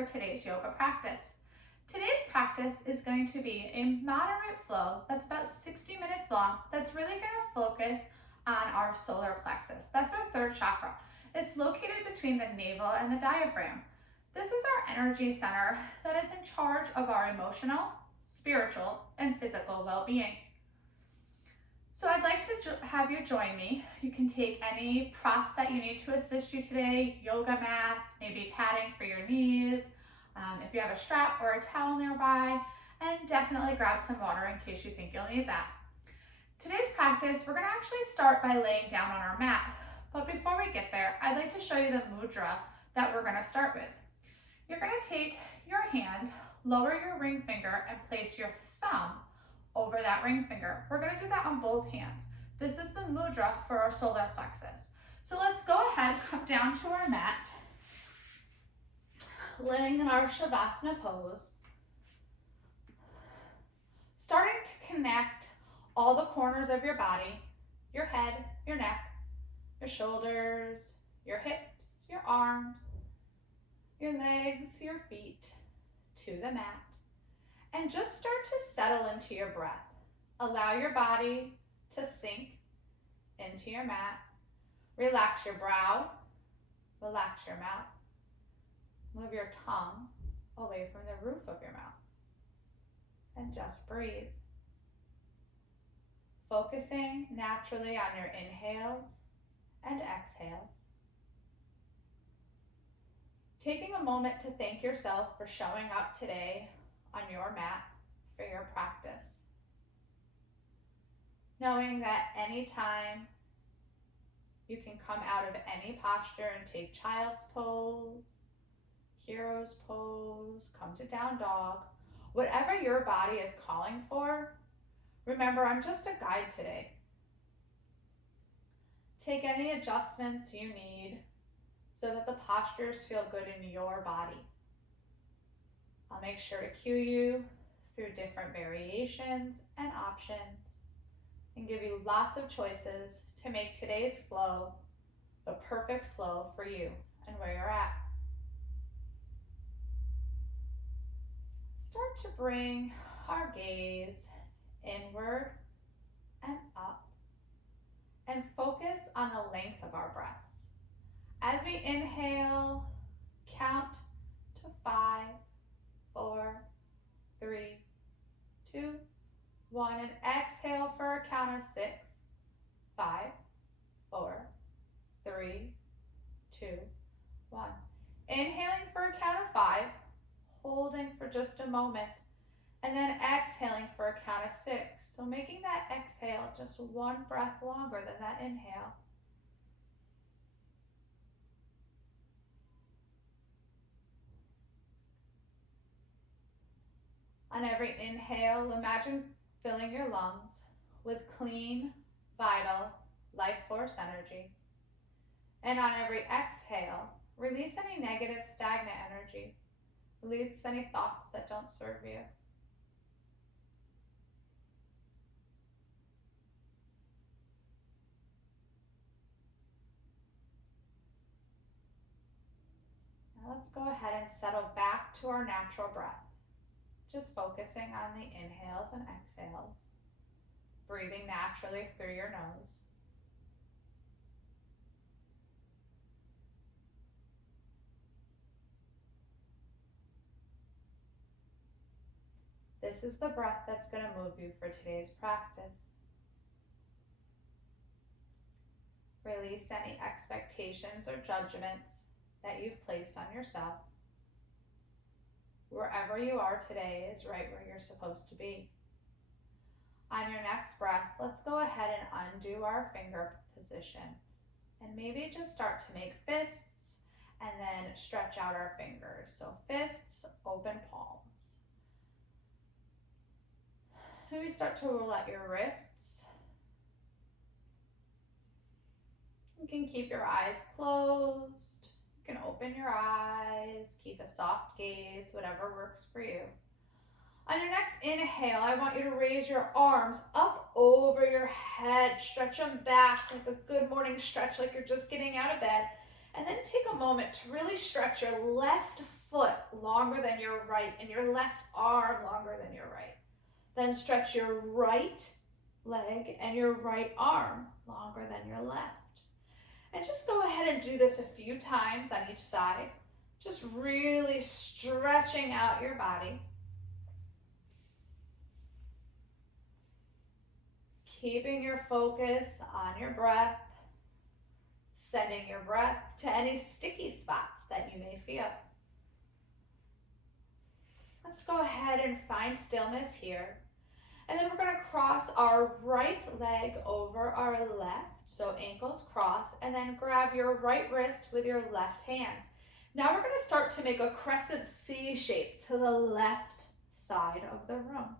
for today's yoga practice. Today's practice is going to be a moderate flow that's about 60 minutes long that's really going to focus on our solar plexus. That's our third chakra. It's located between the navel and the diaphragm. This is our energy center that is in charge of our emotional, spiritual, and physical well-being. So I'd like to have you join me. You can take any props that you need to assist you today, yoga mats, maybe padding for your knees, if you have a strap or a towel nearby, and definitely grab some water in case you think you'll need that. Today's practice, we're gonna actually start by laying down on our mat. But before we get there, I'd like to show you the mudra that we're gonna start with. You're gonna take your hand, lower your ring finger, and place your thumb over that ring finger. We're gonna do that on both hands. This is the mudra for our solar plexus. So let's go ahead, come down to our mat, laying in our Shavasana pose. Starting to connect all the corners of your body, your head, your neck, your shoulders, your hips, your arms, your legs, your feet to the mat. And just start to settle into your breath. Allow your body to sink into your mat. Relax your brow, relax your mouth. Move your tongue away from the roof of your mouth. And just breathe. Focusing naturally on your inhales and exhales. Taking a moment to thank yourself for showing up today on your mat for your practice. Knowing that anytime you can come out of any posture and take child's pose, hero's pose, come to down dog, whatever your body is calling for, remember, I'm just a guide today. Take any adjustments you need so that the postures feel good in your body. I'll make sure to cue you through different variations and options and give you lots of choices to make today's flow the perfect flow for you and where you're at. Start to bring our gaze inward and up and focus on the length of our breaths. As we inhale, count to 5, 4, 3, 2, 1, and exhale for a count of 6, 5, 4, 3, 2, 1. Inhaling for a count of 5, holding for just a moment, and then exhaling for a count of 6. So making that exhale just one breath longer than that inhale. On every inhale, imagine filling your lungs with clean, vital, life force energy. And on every exhale, release any negative, stagnant energy. Release any thoughts that don't serve you. Now let's go ahead and settle back to our natural breath. Just focusing on the inhales and exhales. Breathing naturally through your nose. This is the breath that's going to move you for today's practice. Release any expectations or judgments that you've placed on yourself. Wherever you are today is right where you're supposed to be. On your next breath, let's go ahead and undo our finger position. And maybe just start to make fists and then stretch out our fingers. So fists, open palms. Maybe start to roll out your wrists. You can keep your eyes closed. You can open your eyes, keep a soft gaze, whatever works for you. On your next inhale, I want you to raise your arms up over your head, stretch them back like a good morning stretch, like you're just getting out of bed. And then take a moment to really stretch your left foot longer than your right and your left arm longer than your right. Then stretch your right leg and your right arm longer than your left. And just go ahead and do this a few times on each side. Just really stretching out your body. Keeping your focus on your breath. Sending your breath to any sticky spots that you may feel. Let's go ahead and find stillness here. And then we're going to cross our right leg over our left, so ankles cross, and then grab your right wrist with your left hand. Now we're going to start to make a crescent C shape to the left side of the room.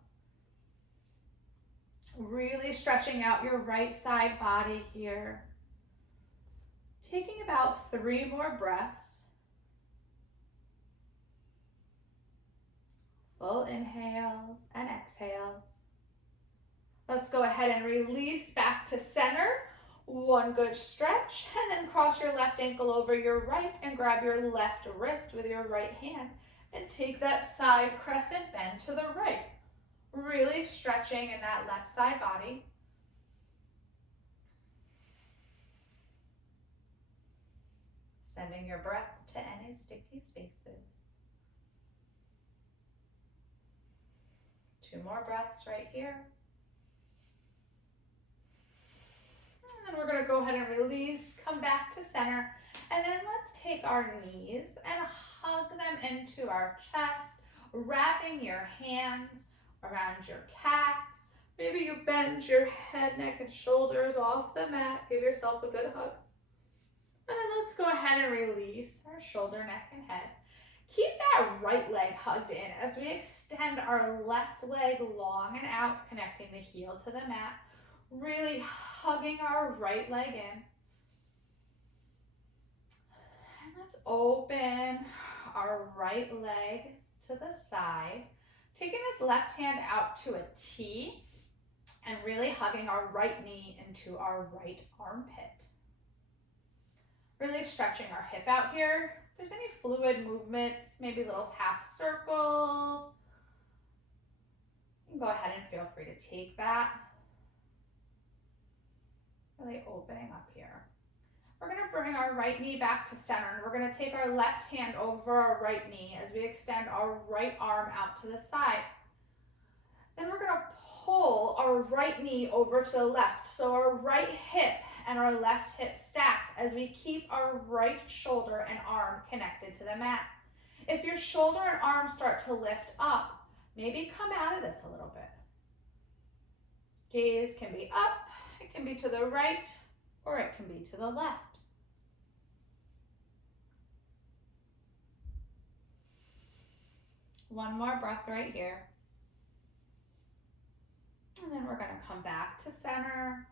Really stretching out your right side body here. Taking about 3 more breaths. Full inhales and exhales. Let's go ahead and release back to center. One good stretch, and then cross your left ankle over your right and grab your left wrist with your right hand and take that side crescent bend to the right. Really stretching in that left side body. Sending your breath to any sticky spaces. 2 more breaths right here. And then we're going to go ahead and release, come back to center, and then let's take our knees and hug them into our chest, wrapping your hands around your calves. Maybe you bend your head, neck, and shoulders off the mat. Give yourself a good hug. And then let's go ahead and release our shoulder, neck, and head. Keep that right leg hugged in as we extend our left leg long and out, connecting the heel to the mat. Really hugging our right leg in. And let's open our right leg to the side. Taking this left hand out to a T and really hugging our right knee into our right armpit. Really stretching our hip out here. If there's any fluid movements, maybe little half circles, you can go ahead and feel free to take that. Really opening up here. We're going to bring our right knee back to center, and we're going to take our left hand over our right knee as we extend our right arm out to the side. Then we're going to pull our right knee over to the left, so our right hip and our left hip stack as we keep our right shoulder and arm connected to the mat. If your shoulder and arm start to lift up, maybe come out of this a little bit. Gaze can be up, it can be to the right, or it can be to the left. One more breath right here. And then we're going to come back to center,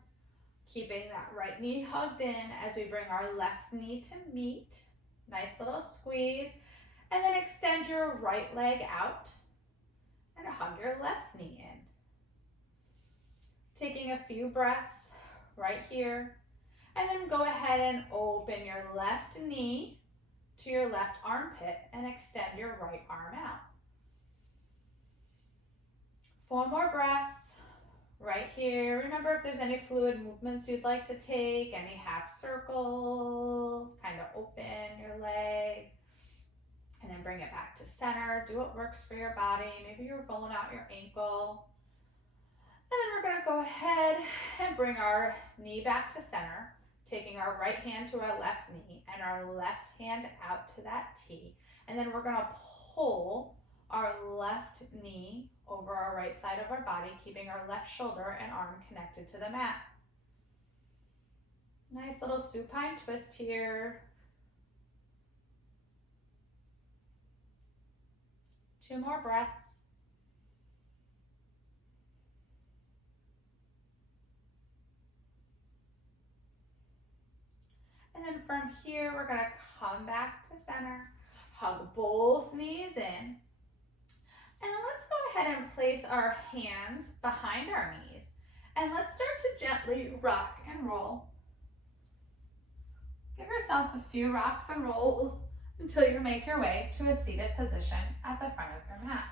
keeping that right knee hugged in as we bring our left knee to meet. Nice little squeeze. And then extend your right leg out and hug your left knee in. Taking a few breaths right here. And then go ahead and open your left knee to your left armpit and extend your right arm out. 4 more breaths right here. Remember, if there's any fluid movements you'd like to take, any half circles, kind of open your leg, and then bring it back to center. Do what works for your body. Maybe you're rolling out your ankle. And then we're going to go ahead and bring our knee back to center, taking our right hand to our left knee and our left hand out to that T. And then we're going to pull our left knee over our right side of our body, keeping our left shoulder and arm connected to the mat. Nice little supine twist here. 2 more breaths. And then from here, we're going to come back to center, hug both knees in. And then let's go ahead and place our hands behind our knees. And let's start to gently rock and roll. Give yourself a few rocks and rolls until you make your way to a seated position at the front of your mat.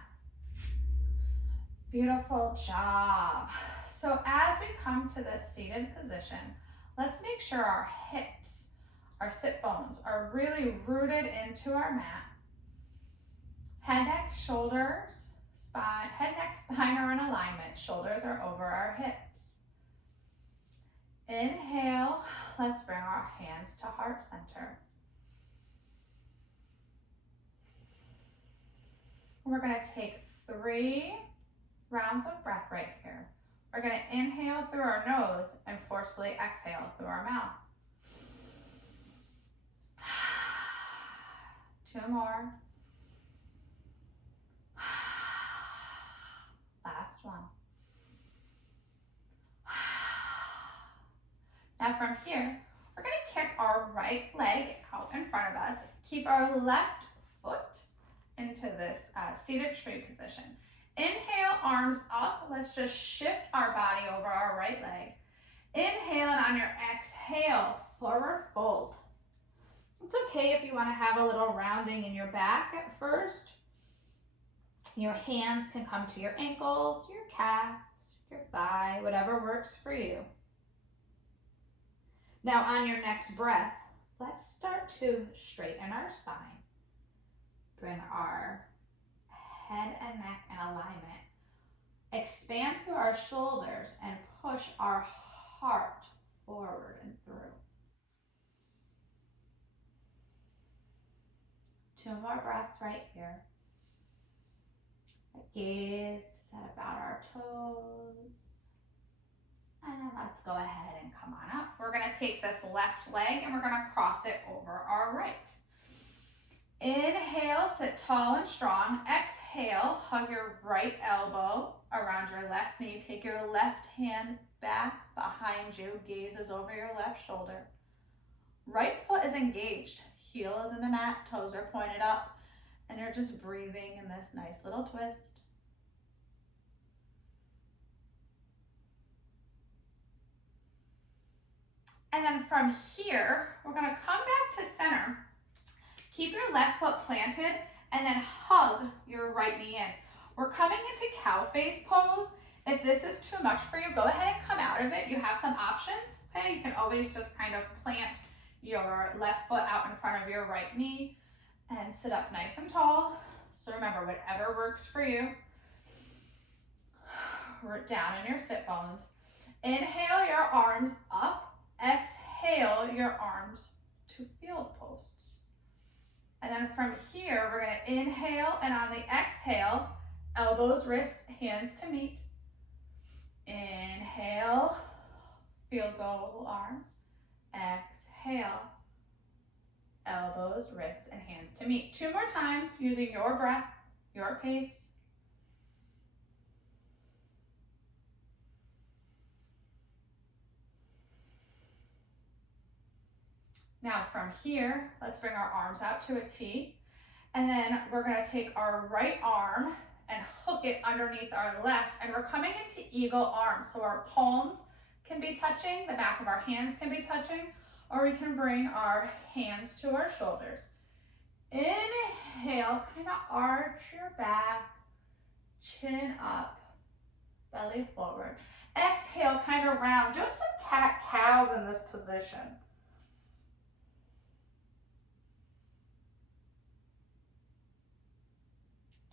Beautiful job. So as we come to this seated position, let's make sure our hips, our sit bones are really rooted into our mat. Head, neck, shoulders, spine, head, neck, spine are in alignment. Shoulders are over our hips. Inhale, let's bring our hands to heart center. We're going to take 3 rounds of breath right here. We're going to inhale through our nose and forcefully exhale through our mouth. 2 more. Last one. Now from here, we're going to kick our right leg out in front of us. Keep our left foot into this seated tree position. Inhale, arms up. Let's just shift our body over our right leg. Inhale, and on your exhale, forward fold. It's okay if you want to have a little rounding in your back at first. Your hands can come to your ankles, your calf, your thigh, whatever works for you. Now on your next breath, let's start to straighten our spine. Bring our head and neck in alignment. Expand through our shoulders and push our heart forward and through. 2 more breaths right here. Gaze set about our toes. And then let's go ahead and come on up. We're going to take this left leg and we're going to cross it over our right. Inhale, sit tall and strong. Exhale, hug your right elbow around your left knee. Take your left hand back behind you. Gaze is over your left shoulder. Right foot is engaged. Heel is in the mat. Toes are pointed up. And you're just breathing in this nice little twist. And then from here, we're going to come back to center. Keep your left foot planted and then hug your right knee in. We're coming into cow face pose. If this is too much for you, go ahead and come out of it. You have some options, okay? You can always just kind of plant your left foot out in front of your right knee and sit up nice and tall. So remember, whatever works for you. Root down in your sit bones. Inhale your arms up. Exhale your arms to field posts. And then from here, we're going to inhale, and on the exhale, elbows, wrists, hands to meet. Inhale, field goal arms. Exhale, elbows, wrists, and hands to meet. 2 more times using your breath, your pace. Now from here, let's bring our arms out to a T. And then we're going to take our right arm and hook it underneath our left. And we're coming into eagle arms. So our palms can be touching, the back of our hands can be touching, or we can bring our hands to our shoulders. Inhale, kind of arch your back, chin up, belly forward. Exhale, kind of round. Doing some cat-cows in this position.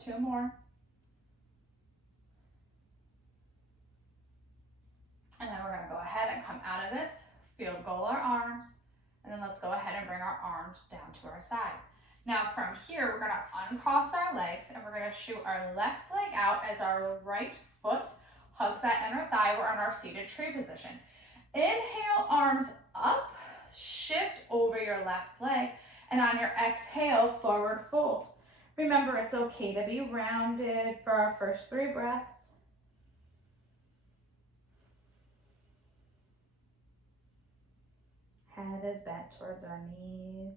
Two more. And then we're going to go ahead and come out of this, field goal our arms, and then let's go ahead and bring our arms down to our side. Now from here, we're going to uncross our legs and we're going to shoot our left leg out as our right foot hugs that inner thigh. We're on our seated tree position. Inhale, arms up, shift over your left leg, and on your exhale, forward fold. Remember, it's okay to be rounded for our first 3 breaths. Head is bent towards our knee.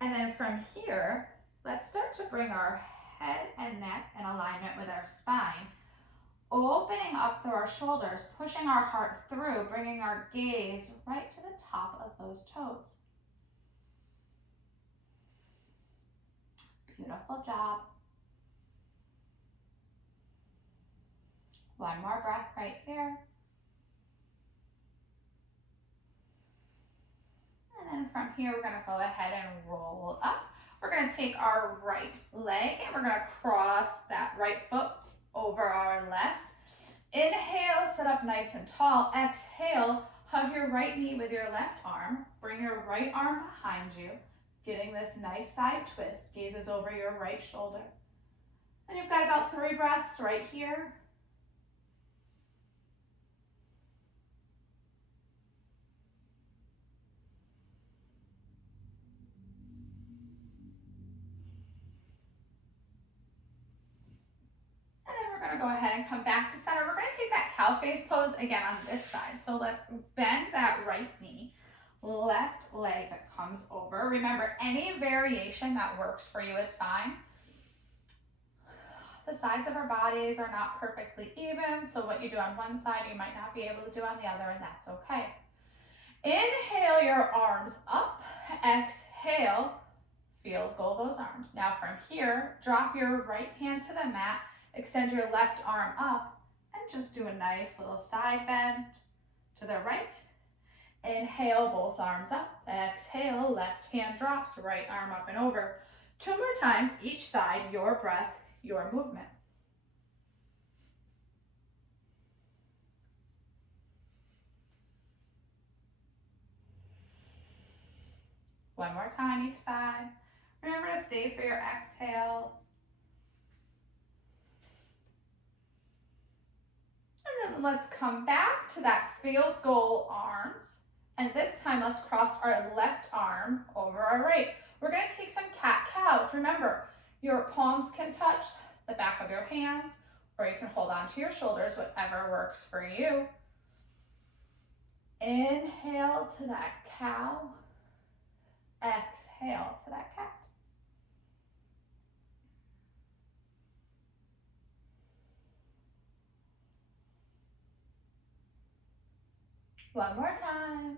And then from here, let's start to bring our head and neck in alignment with our spine, opening up through our shoulders, pushing our heart through, bringing our gaze right to the top of those toes. Beautiful job. One more breath right here. And then from here, we're gonna go ahead and roll up. We're gonna take our right leg and we're gonna cross that right foot over our left. Inhale, sit up nice and tall. Exhale, hug your right knee with your left arm. Bring your right arm behind you, getting this nice side twist. Gazes over your right shoulder. And you've got about 3 breaths right here. Go ahead and come back to center. We're going to take that cow face pose again on this side. So let's bend that right knee, left leg that comes over. Remember, any variation that works for you is fine. The sides of our bodies are not perfectly even, so what you do on one side, you might not be able to do on the other, and that's okay. Inhale your arms up. Exhale, field goal those arms. Now from here, drop your right hand to the mat. Extend your left arm up and just do a nice little side bend to the right. Inhale, both arms up. Exhale, left hand drops, right arm up and over. 2 more times each side, your breath, your movement. One more time each side. Remember to stay for your exhales. And then let's come back to that field goal arms. And this time, let's cross our left arm over our right. We're going to take some cat-cows. Remember, your palms can touch the back of your hands, or you can hold onto your shoulders, whatever works for you. Inhale to that cow. Exhale to that cat. One more time.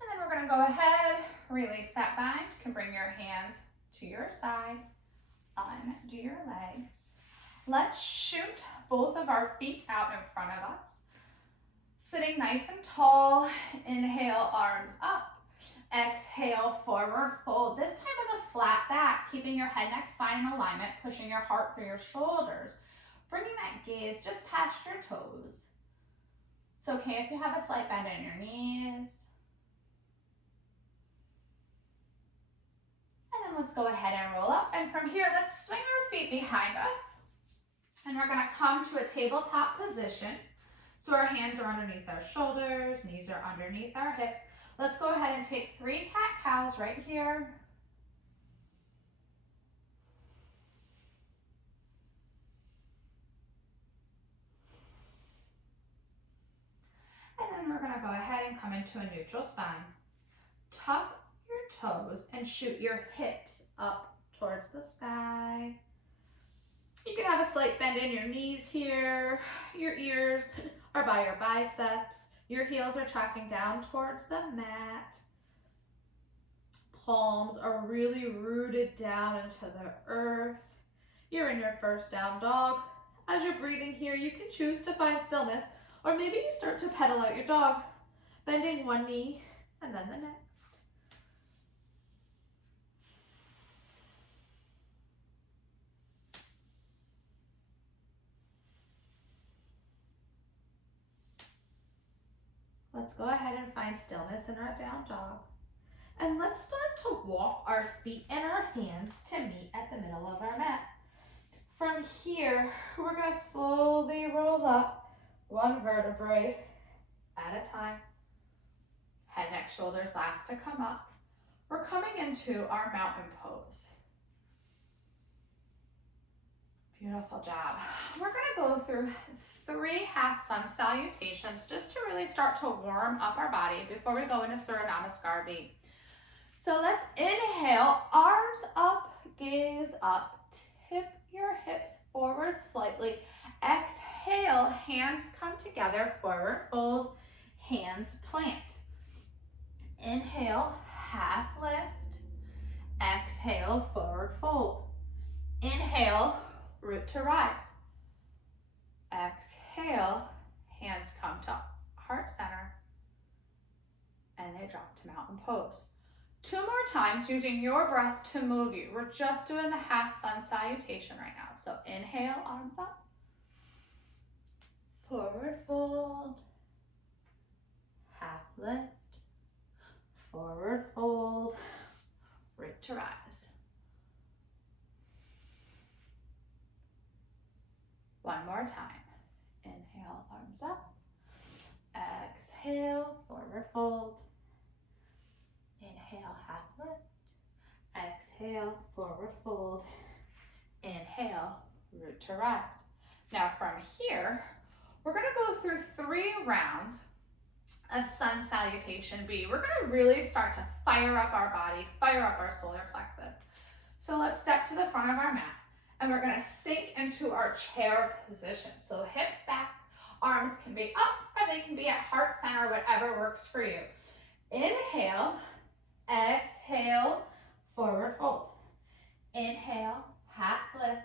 And then we're going to go ahead, release that bind. You can bring your hands to your side, undo your legs. Let's shoot both of our feet out in front of us. Sitting nice and tall, inhale, arms up. Exhale, forward fold. This time with a flat back, keeping your head, neck, spine in alignment, pushing your heart through your shoulders. Bringing that gaze just past your toes. It's okay if you have a slight bend in your knees. And then let's go ahead and roll up. And from here, let's swing our feet behind us. And we're gonna come to a tabletop position. So our hands are underneath our shoulders, knees are underneath our hips. Let's go ahead and take 3 cat-cows right here. And then we're gonna go ahead and come into a neutral spine. Tuck your toes and shoot your hips up towards the sky. You can have a slight bend in your knees here. Your ears are by your biceps. Your heels are tracking down towards the mat. Palms are really rooted down into the earth. You're in your first down dog. As you're breathing here, you can choose to find stillness, or maybe you start to pedal out your dog, bending one knee and then the next. Let's go ahead and find stillness in our down dog. And let's start to walk our feet and our hands to meet at the middle of our mat. From here, we're going to slowly roll up one vertebrae at a time. Head, neck, shoulders last to come up. We're coming into our mountain pose. Beautiful job. We're going to go through 3 half sun salutations just to really start to warm up our body before we go into Surya Namaskar beat. So let's inhale, arms up, gaze up, tip your hips forward slightly. Exhale, hands come together, forward fold, hands plant. Inhale, half lift. Exhale, forward fold. Inhale, root to rise. Exhale, hands come to heart center, and they drop to mountain pose. 2 more times using your breath to move you. We're just doing the half sun salutation right now. So inhale, arms up. Forward fold. Half lift. Forward fold. Root to rise. One more time. Inhale, arms up. Exhale, forward fold. Inhale, half lift. Exhale, forward fold. Inhale, root to rise. Now from here, we're gonna go through 3 rounds of sun salutation B. We're gonna really start to fire up our body, fire up our solar plexus. So let's step to the front of our mat, and we're gonna sink into our chair position. So hips back, arms can be up or they can be at heart center, whatever works for you. Inhale, exhale, forward fold. Inhale, half lift.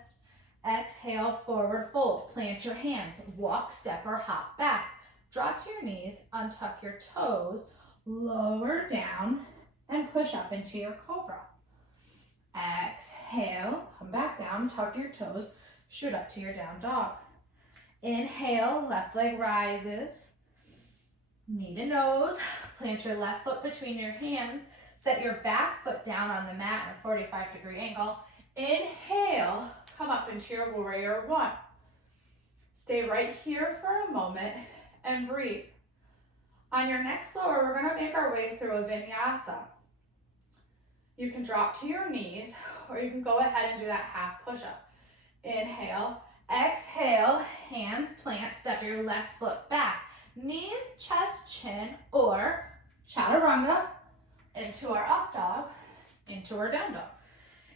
Exhale, forward fold. Plant your hands, walk, step, or hop back. Drop to your knees, untuck your toes, lower down, and push up into your cobra. Exhale, come back down, tuck your toes, shoot up to your down dog. Inhale, left leg rises, knee to nose, plant your left foot between your hands, set your back foot down on the mat at a 45-degree angle. Inhale, come up into your warrior one. Stay right here for a moment and breathe. On your next lower, we're gonna make our way through a vinyasa. You can drop to your knees, or you can go ahead and do that half push-up. Inhale, exhale, hands plant, step your left foot back. Knees, chest, chin, or chaturanga into our up dog, into our down dog.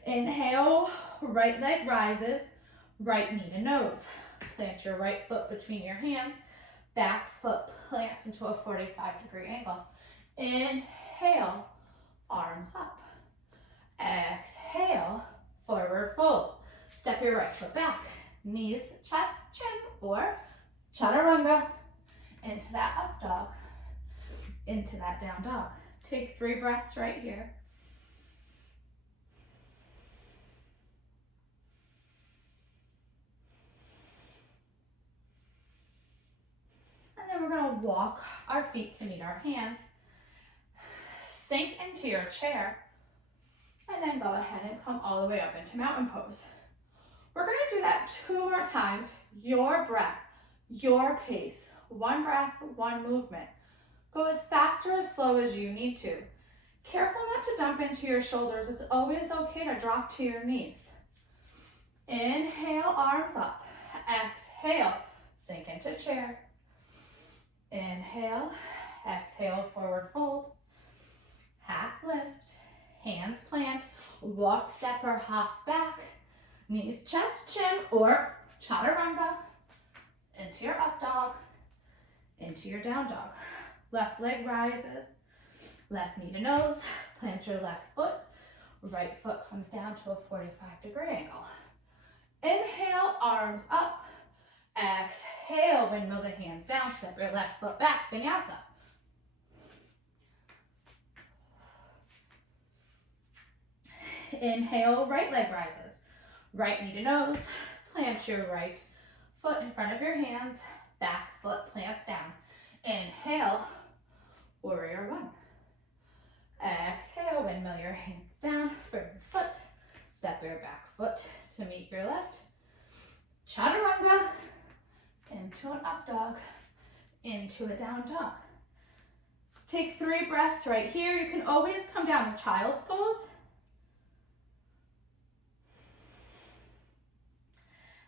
Inhale, right leg rises, right knee to nose. Plant your right foot between your hands, back foot plants into a 45-degree angle. Inhale, arms up. Exhale, forward fold. Step your right foot back, knees, chest, chin, or chaturanga into that up dog, into that down dog. Take 3 breaths right here. And then we're gonna walk our feet to meet our hands. Sink into your chair. And then go ahead and come all the way up into mountain pose. We're gonna do that 2 more times. Your breath, your pace. 1 breath, 1 movement. Go as fast or as slow as you need to. Careful not to dump into your shoulders. It's always okay to drop to your knees. Inhale, arms up. Exhale, sink into chair. Inhale, exhale, forward fold. Half lift. Hands plant, walk, step, or hop back. Knees, chest, chin, or chaturanga into your up dog, into your down dog. Left leg rises, left knee to nose, plant your left foot, right foot comes down to a 45-degree angle. Inhale, arms up. Exhale, windmill the hands down, step your left foot back, vinyasa. Inhale, right leg rises. Right knee to nose, plant your right foot in front of your hands, back foot plants down. Inhale, warrior one. Exhale, windmill your hands down for your foot. Step your back foot to meet your left. Chaturanga, into an up dog, into a down dog. Take 3 breaths right here. You can always come down to child's pose.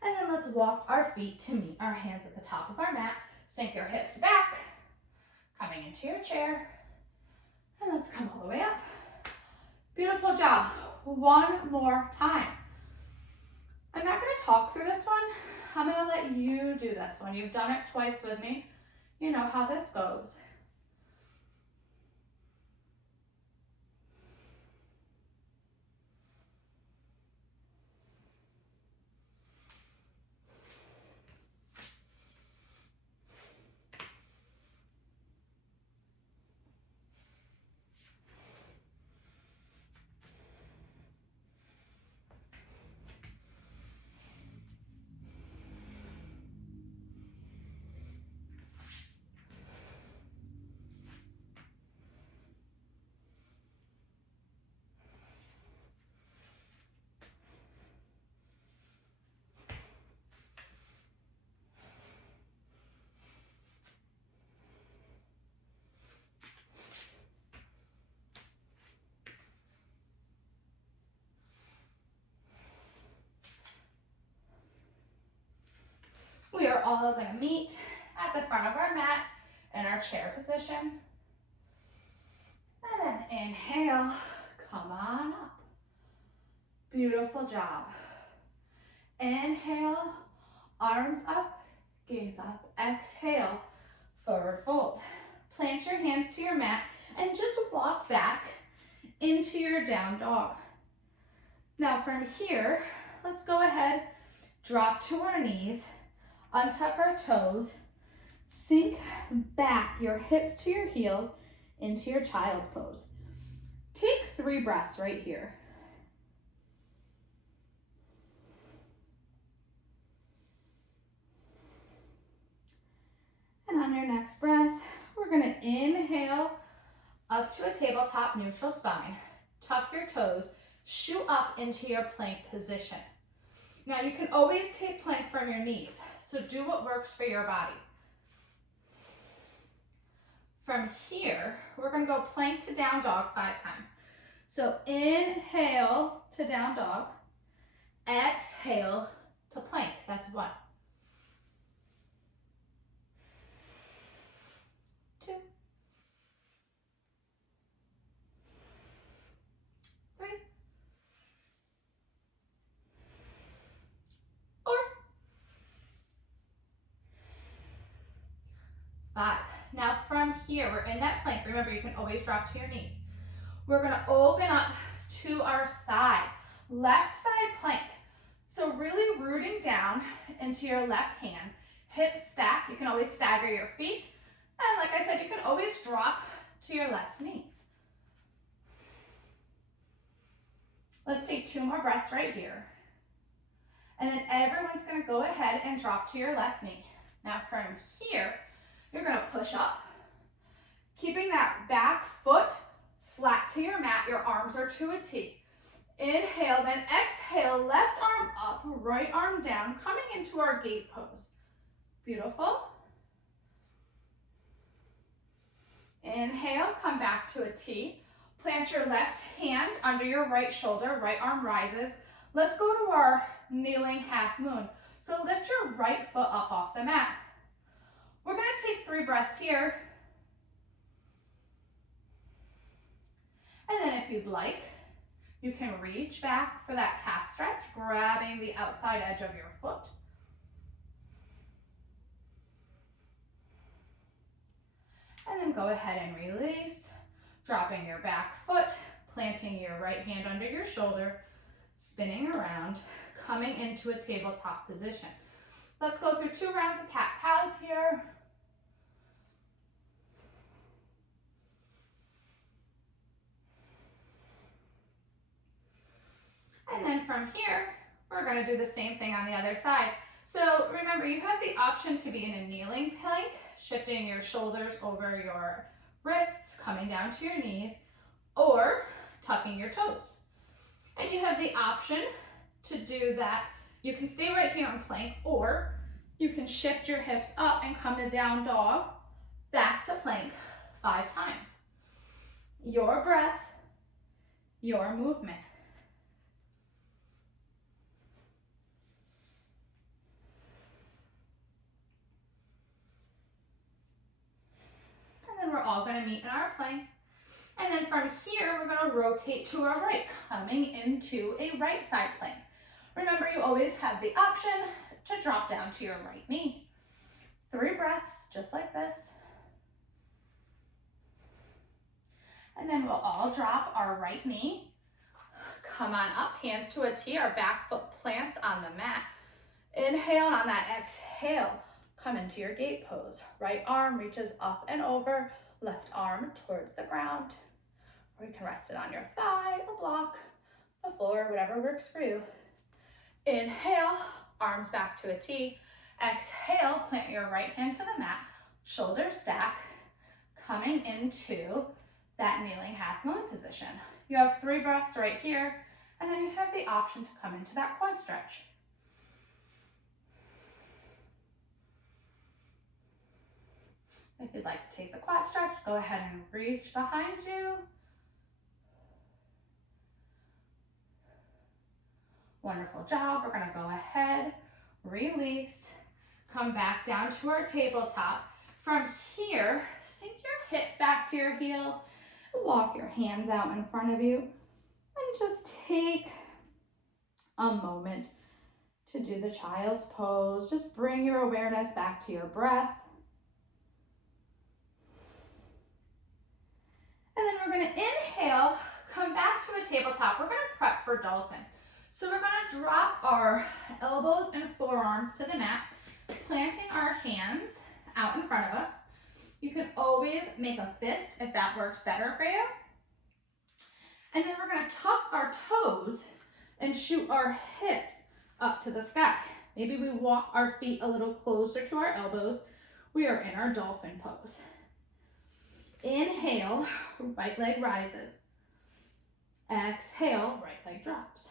And then let's walk our feet to meet our hands at the top of our mat. Sink your hips back, coming into your chair. And let's come all the way up. Beautiful job. 1 more time. I'm not going to talk through this one. I'm going to let you do this one. You've done it twice with me. You know how this goes. We are all going to meet at the front of our mat in our chair position. And then inhale, come on up. Beautiful job. Inhale, arms up, gaze up. Exhale, forward fold. Plant your hands to your mat and just walk back into your down dog. Now from here, let's go ahead, drop to our knees, untuck our toes, sink back your hips to your heels into your child's pose. Take 3 breaths right here. And on your next breath, we're going to inhale up to a tabletop neutral spine. Tuck your toes, shoot up into your plank position. Now you can always take plank from your knees, so do what works for your body. From here, we're going to go plank to down dog 5 times. So inhale to down dog, exhale to plank. That's 1. 2. 3. 4. 5. Now from here, we're in that plank. Remember, you can always drop to your knees. We're going to open up to our side, left side plank. So really rooting down into your left hand, hip stack. You can always stagger your feet. And like I said, you can always drop to your left knee. Let's take 2 more breaths right here. And then everyone's going to go ahead and drop to your left knee. Now from here, you're going to push up, keeping that back foot flat to your mat. Your arms are to a T. Inhale, then exhale, left arm up, right arm down, coming into our gate pose. Beautiful. Inhale, come back to a T. Plant your left hand under your right shoulder, right arm rises. Let's go to our kneeling half moon. So lift your right foot up off the mat. We're going to take 3 breaths here. And then if you'd like, you can reach back for that calf stretch, grabbing the outside edge of your foot. And then go ahead and release, dropping your back foot, planting your right hand under your shoulder, spinning around, coming into a tabletop position. Let's go through 2 rounds of cat-cows here. And then from here, we're going to do the same thing on the other side. So remember, you have the option to be in a kneeling plank, shifting your shoulders over your wrists, coming down to your knees, or tucking your toes. And you have the option to do that. You can stay right here in plank, or you can shift your hips up and come to down dog, back to plank 5 times. Your breath, your movement. And then we're all going to meet in our plank. And then from here, we're going to rotate to our right, coming into a right side plank. Remember, you always have the option to drop down to your right knee. 3 breaths, just like this. And then we'll all drop our right knee. Come on up, hands to a T, our back foot plants on the mat. Inhale, and on that exhale, come into your gate pose. Right arm reaches up and over, left arm towards the ground. Or you can rest it on your thigh, a block, the floor, whatever works for you. Inhale, arms back to a T. Exhale, plant your right hand to the mat, shoulders stack, coming into that kneeling half moon position. You have 3 breaths right here, and then you have the option to come into that quad stretch. If you'd like to take the quad stretch, go ahead and reach behind you. Wonderful job. We're going to go ahead, release, come back down to our tabletop. From here, sink your hips back to your heels, walk your hands out in front of you, and just take a moment to do the child's pose. Just bring your awareness back to your breath. And then we're going to inhale, come back to a tabletop. We're going to prep for dolphin. So we're going to drop our elbows and forearms to the mat, planting our hands out in front of us. You can always make a fist if that works better for you. And then we're going to tuck our toes and shoot our hips up to the sky. Maybe we walk our feet a little closer to our elbows. We are in our dolphin pose. Inhale, right leg rises. Exhale, right leg drops.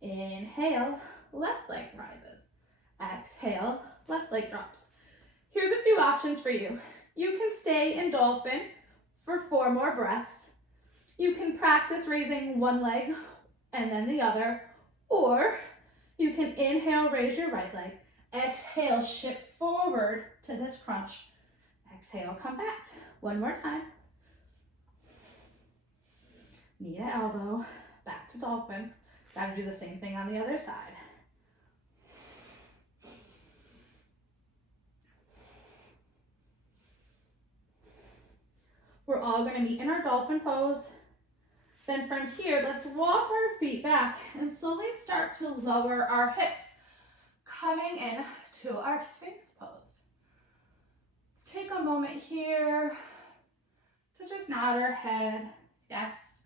Inhale, left leg rises. Exhale, left leg drops. Here's a few options for you. You can stay in dolphin for 4 more breaths. You can practice raising one leg and then the other, or you can inhale, raise your right leg. Exhale, shift forward to this crunch. Exhale, come back. One more time. Knee to elbow, back to dolphin. Gotta do the same thing on the other side. We're all gonna meet in our dolphin pose. Then from here, let's walk our feet back and slowly start to lower our hips, coming in to our Sphinx pose. Let's take a moment here to just nod our head. Yes,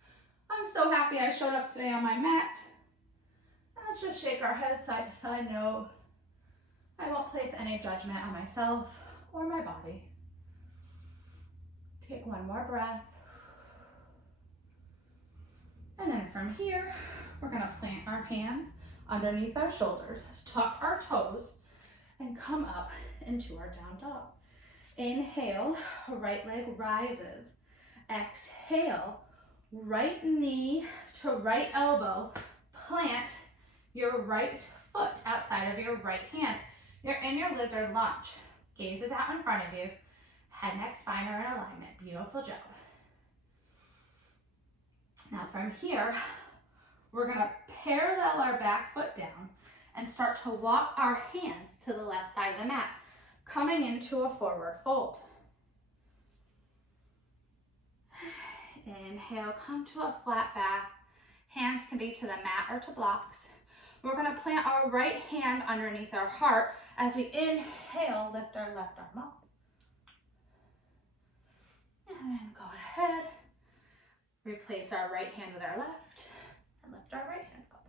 I'm so happy I showed up today on my mat. And let's just shake our head side to side. No, I won't place any judgment on myself or my body. Take one more breath. And then from here, we're gonna plant our hands underneath our shoulders, tuck our toes, and come up into our down dog. Inhale, right leg rises. Exhale, right knee to right elbow. Plant your right foot outside of your right hand. You're in your lizard lunge. Gaze is out in front of you. Head, neck, spine are in alignment. Beautiful job. Now from here, we're gonna parallel our back foot down and start to walk our hands to the left side of the mat, coming into a forward fold. Inhale, come to a flat back. Hands can be to the mat or to blocks. We're gonna plant our right hand underneath our heart as we inhale, lift our left arm up. And then go ahead, replace our right hand with our left and lift our right hand up.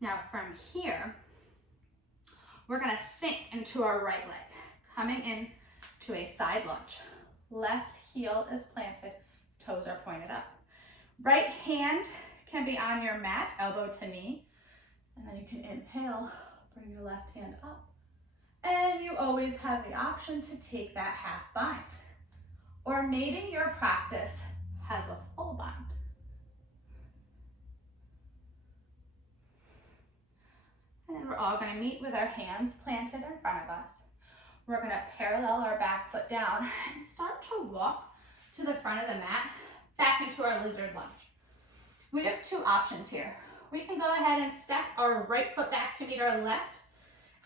Now from here, we're gonna sink into our right leg, coming in to a side lunge. Left heel is planted, toes are pointed up. Right hand can be on your mat, elbow to knee, and then you can inhale, bring your left hand up. And you always have the option to take that half bind. Or maybe your practice has a full bind. And then we're all gonna meet with our hands planted in front of us. We're gonna parallel our back foot down and start to walk to the front of the mat, back into our lizard lunge. We have 2 options here. We can go ahead and step our right foot back to meet our left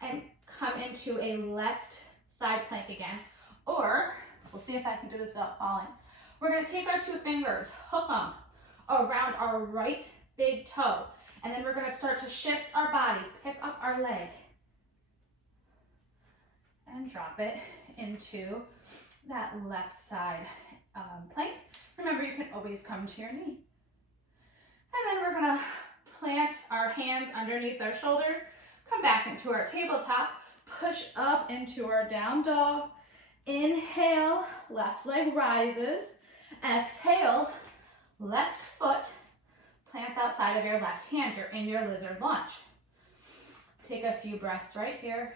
and come into a left side plank again. Or, we'll see if I can do this without falling. We're gonna take our 2 fingers, hook them around our right big toe, and then we're gonna start to shift our body, pick up our leg, and drop it into that left side plank. Remember, you can always come to your knee. And then we're gonna plant our hands underneath our shoulders, come back into our tabletop, push up into our down dog. Inhale, left leg rises. Exhale, left foot plants outside of your left hand. You're in your lizard lunge. Take a few breaths right here.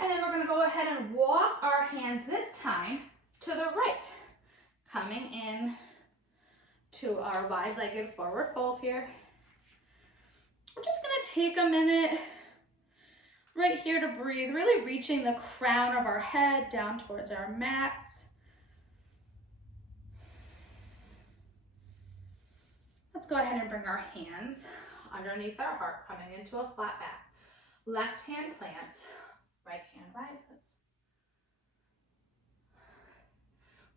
And then we're gonna go ahead and walk our hands this time to the right, coming in to our wide-legged forward fold here. We're just gonna take a minute right here to breathe, really reaching the crown of our head down towards our mats. Let's go ahead and bring our hands underneath our heart, coming into a flat back. Left hand plants, right hand rises.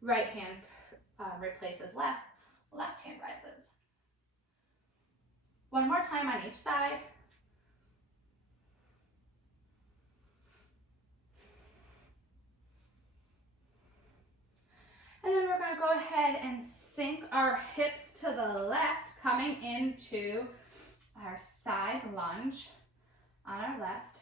Right hand replaces left, left hand rises. One more time on each side. And then we're gonna go ahead and sink our hips to the left, coming into our side lunge on our left.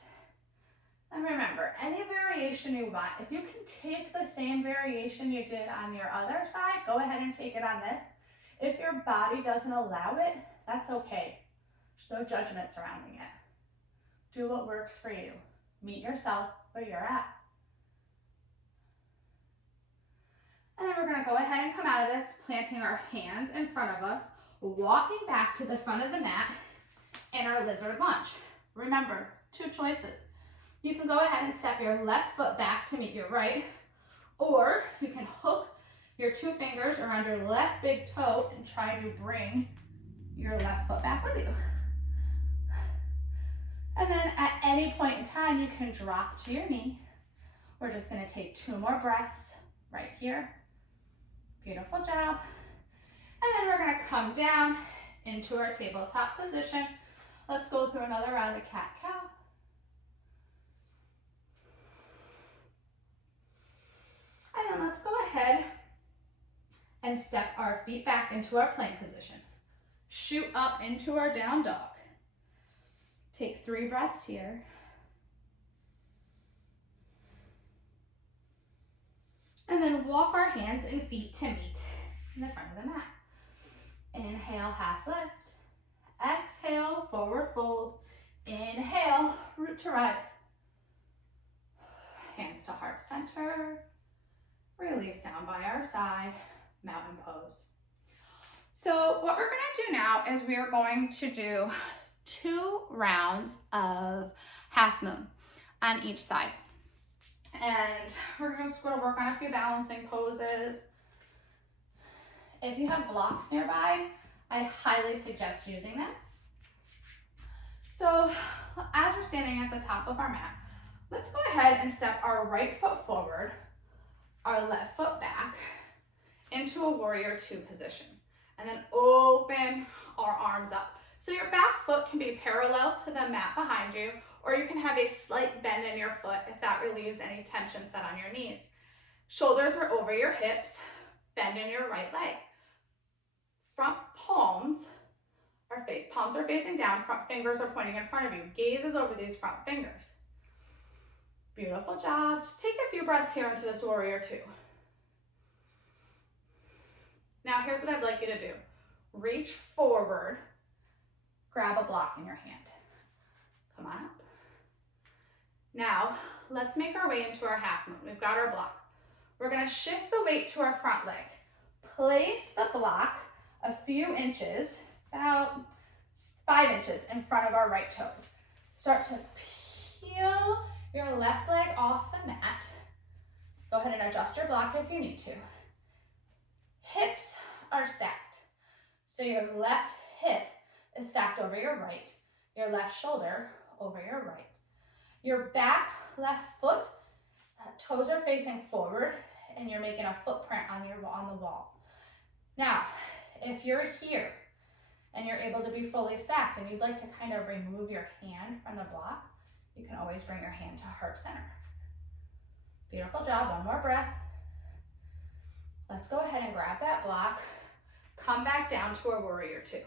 And remember, any variation you want, if you can take the same variation you did on your other side, go ahead and take it on this. If your body doesn't allow it, that's okay. There's no judgment surrounding it. Do what works for you. Meet yourself where you're at. And then we're gonna go ahead and come out of this, planting our hands in front of us, walking back to the front of the mat in our lizard lunge. Remember, two choices. You can go ahead and step your left foot back to meet your right, or you can hook your two fingers around your left big toe and try to bring your left foot back with you. And then at any point in time, you can drop to your knee. We're just gonna take 2 more breaths right here. Beautiful job. And then we're gonna come down into our tabletop position. Let's go through another round of cat-cow. And then let's go ahead and step our feet back into our plank position. Shoot up into our down dog. Take 3 breaths here. And then walk our hands and feet to meet in the front of the mat. Inhale, half lift. Exhale, forward fold. Inhale, root to rise. Hands to heart center. Release down by our side, mountain pose. So what we're gonna do now is we are going to do 2 rounds of half moon on each side. And we're just gonna work on a few balancing poses. If you have blocks nearby, I highly suggest using them. So as we're standing at the top of our mat, let's go ahead and step our right foot forward, our left foot back into a warrior 2 position. And then open our arms up. So your back foot can be parallel to the mat behind you, or you can have a slight bend in your foot if that relieves any tension set on your knees. Shoulders are over your hips, bend in your right leg. Front palms are facing down, front fingers are pointing in front of you. Gaze is over these front fingers. Beautiful job. Just take a few breaths here into this warrior 2. Now here's what I'd like you to do. Reach forward, grab a block in your hand. Come on up. Now, let's make our way into our half moon. We've got our block. We're gonna shift the weight to our front leg. Place the block a few inches, about 5 inches in front of our right toes. Start to peel your left leg off the mat. Go ahead and adjust your block if you need to. Hips are stacked. So your left hip is stacked over your right, your left shoulder over your right. Your back left foot, toes are facing forward, and you're making a footprint on the wall. Now, if you're here and you're able to be fully stacked and you'd like to kind of remove your hand from the block, you can always bring your hand to heart center. Beautiful job. One more breath. Let's go ahead and grab that block. Come back down to a warrior 2.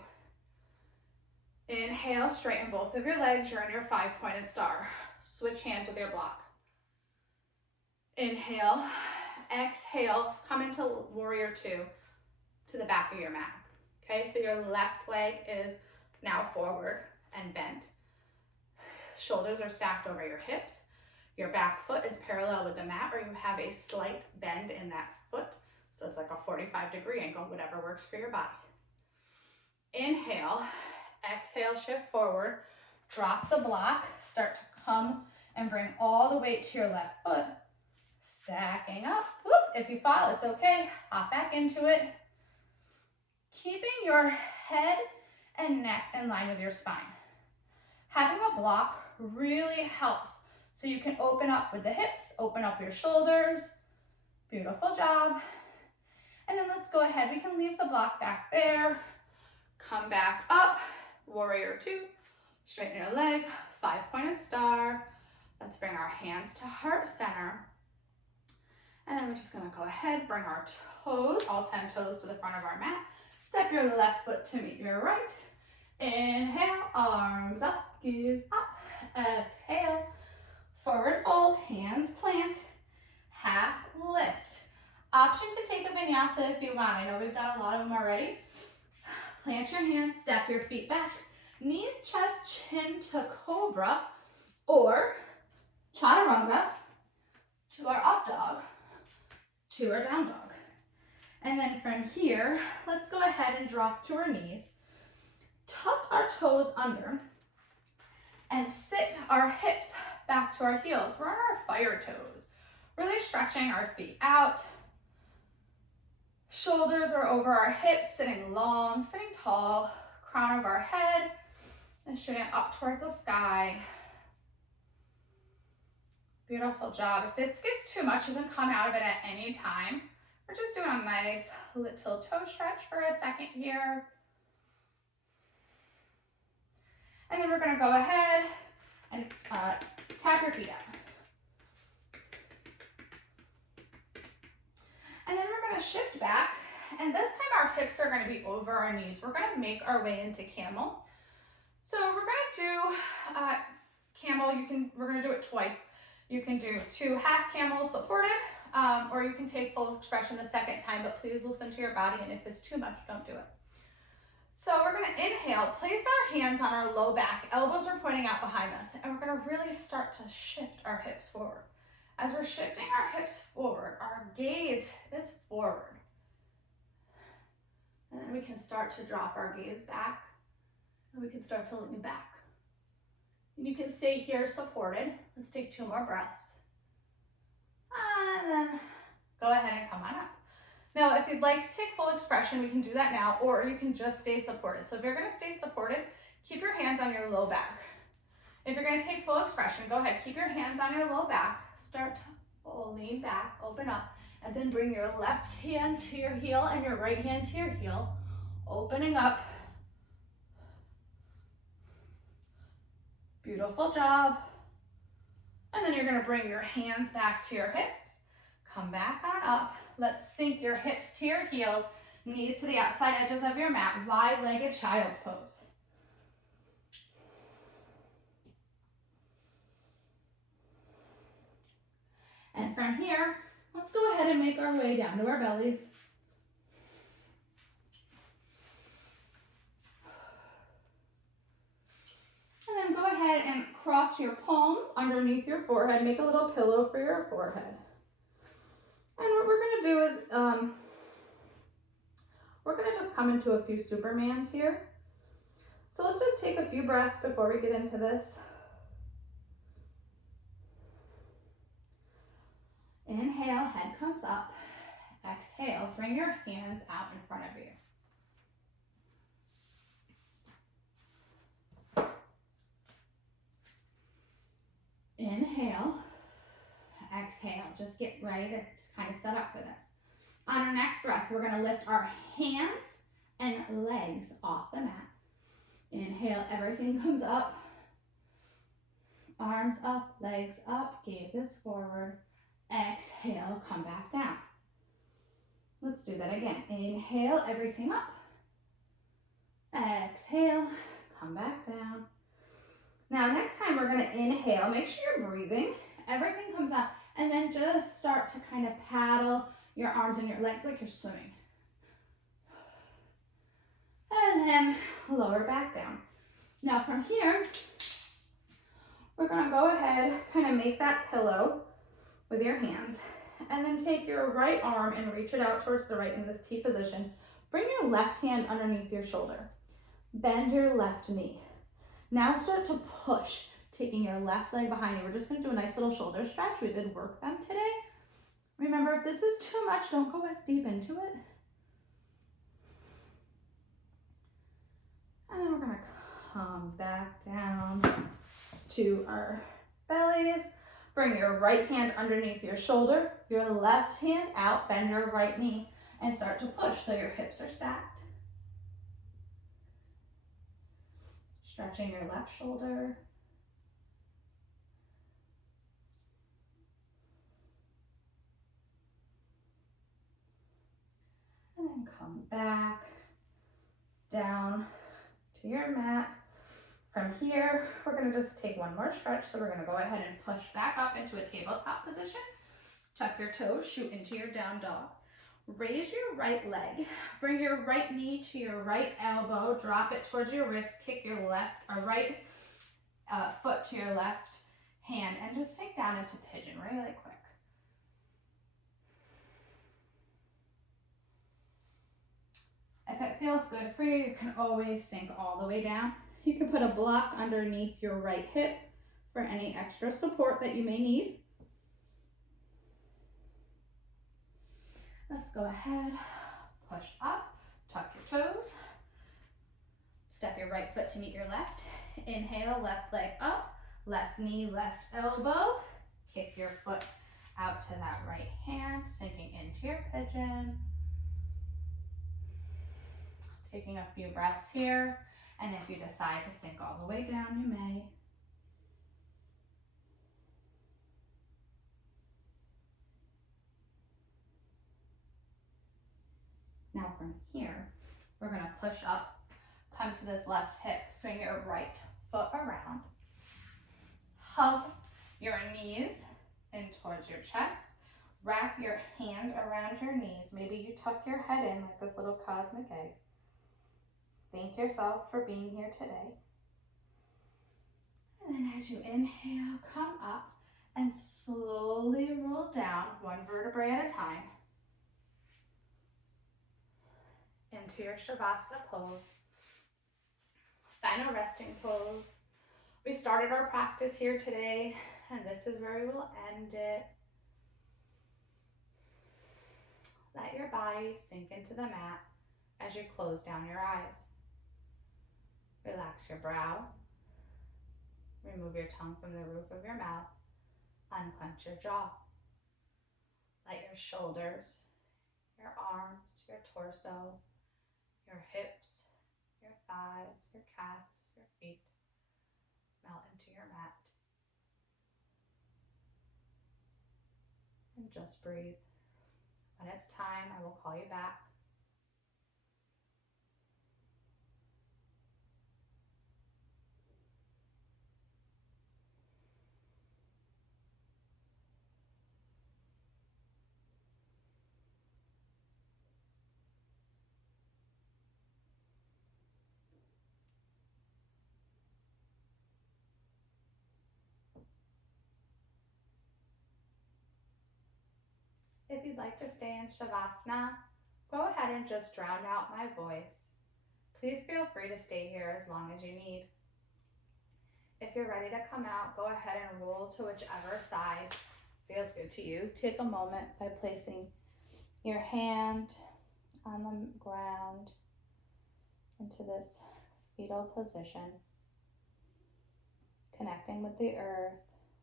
Inhale, straighten both of your legs. You're in your 5-pointed star. Switch hands with your block. Inhale, exhale, come into warrior 2 to the back of your mat. Okay, so your left leg is now forward and bent. Shoulders are stacked over your hips. Your back foot is parallel with the mat, or you have a slight bend in that foot. So it's like a 45-degree angle, whatever works for your body. Inhale, exhale, shift forward, drop the block, start to come and bring all the weight to your left foot, stacking up. Whoop. If you fall, it's okay, hop back into it. Keeping your head and neck in line with your spine. Having a block really helps so you can open up with the hips, open up your shoulders. Beautiful job. And then let's go ahead, we can leave the block back there, come back up, warrior two, straighten your leg, 5-pointed star. Let's bring our hands to heart center. And then we're just gonna go ahead, bring our toes, all 10 toes to the front of our mat. Step your left foot to meet your right. Inhale, arms up, gaze up. Exhale, forward fold, hands plant, half lift. Option to take a vinyasa if you want. I know we've done a lot of them already. Plant your hands, step your feet back. Knees, chest, chin to cobra or chaturanga to our up dog to our down dog. And then from here, let's go ahead and drop to our knees. Tuck our toes under and sit our hips back to our heels. We're on our fire toes, really stretching our feet out. Shoulders are over our hips, sitting long, sitting tall, crown of our head and shooting up towards the sky. Beautiful job. If this gets too much, you can come out of it at any time. We're just doing a nice little toe stretch for a second here. And then we're gonna go ahead and tap your feet out. And then we're gonna shift back. And this time our hips are gonna be over our knees. We're gonna make our way into camel. So we're gonna do camel, we're gonna do it twice. You can do 2 half camels supported, or you can take full expression the second time, but please listen to your body, and if it's too much, don't do it. So we're gonna inhale, place our hands on our low back, elbows are pointing out behind us, and we're gonna really start to shift our hips forward. As we're shifting our hips forward, our gaze is forward. And then we can start to drop our gaze back, and we can start to lean back. And you can stay here supported. Let's take 2 more breaths. And then go ahead and come on up. Now, if you'd like to take full expression, we can do that now, or you can just stay supported. So if you're gonna stay supported, keep your hands on your low back. If you're gonna take full expression, go ahead, keep your hands on your low back, start to lean back, open up, and then bring your left hand to your heel and your right hand to your heel, opening up. Beautiful job. And then you're gonna bring your hands back to your hips, come back on up. Let's sink your hips to your heels, knees to the outside edges of your mat, wide-legged child's pose. And from here, let's go ahead and make our way down to our bellies. And then go ahead and cross your palms underneath your forehead. Make a little pillow for your forehead. And what we're gonna do is, we're gonna just come into a few Supermans here. So let's just take a few breaths before we get into this. Inhale, head comes up. Exhale, bring your hands out in front of you. Inhale, exhale, just get ready to kind of set up for this. On our next breath, we're gonna lift our hands and legs off the mat. Inhale, everything comes up. Arms up, legs up, gazes forward. Exhale, come back down. Let's do that again. Inhale, everything up. Exhale, come back down. Now, next time we're gonna inhale, make sure you're breathing. Everything comes up, and then just start to kind of paddle your arms and your legs like you're swimming. And then lower back down. Now from here, we're gonna go ahead, kind of make that pillow with your hands, and then take your right arm and reach it out towards the right in this T position. Bring your left hand underneath your shoulder. Bend your left knee. Now start to push, taking your left leg behind you. We're just gonna do a nice little shoulder stretch. We did work them today. Remember, if this is too much, don't go as deep into it. And then we're gonna come back down to our bellies. Bring your right hand underneath your shoulder, your left hand out, bend your right knee, and start to push so your hips are stacked. Stretching your left shoulder. And then come back down to your mat. From here, we're gonna just take one more stretch. So we're gonna go ahead and push back up into a tabletop position. Tuck your toes, shoot into your down dog. Raise your right leg. Bring your right knee to your right elbow. Drop it towards your wrist. Kick your right foot to your left hand and just sink down into pigeon really quick. If it feels good for you, you can always sink all the way down. You can put a block underneath your right hip for any extra support that you may need. Let's go ahead, push up, tuck your toes, step your right foot to meet your left. Inhale, left leg up, left knee, left elbow. Kick your foot out to that right hand, sinking into your pigeon. Taking a few breaths here, and if you decide to sink all the way down, you may. Now from here, we're gonna push up, come to this left hip, swing your right foot around, hug your knees in towards your chest, wrap your hands around your knees. Maybe you tuck your head in like this little cosmic egg. Thank yourself for being here today. And then as you inhale, come up and slowly roll down one vertebrae at a time into your Shavasana pose. Final resting pose. We started our practice here today, and this is where we will end it. Let your body sink into the mat as you close down your eyes. Relax your brow. Remove your tongue from the roof of your mouth. Unclench your jaw. Let your shoulders, your arms, your torso, your hips, your thighs, your calves, your feet melt into your mat. And just breathe. When it's time, I will call you back. If you'd like to stay in Shavasana, go ahead and just drown out my voice. Please feel free to stay here as long as you need. If you're ready to come out, go ahead and roll to whichever side feels good to you. Take a moment by placing your hand on the ground into this fetal position, connecting with the earth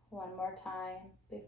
one more time before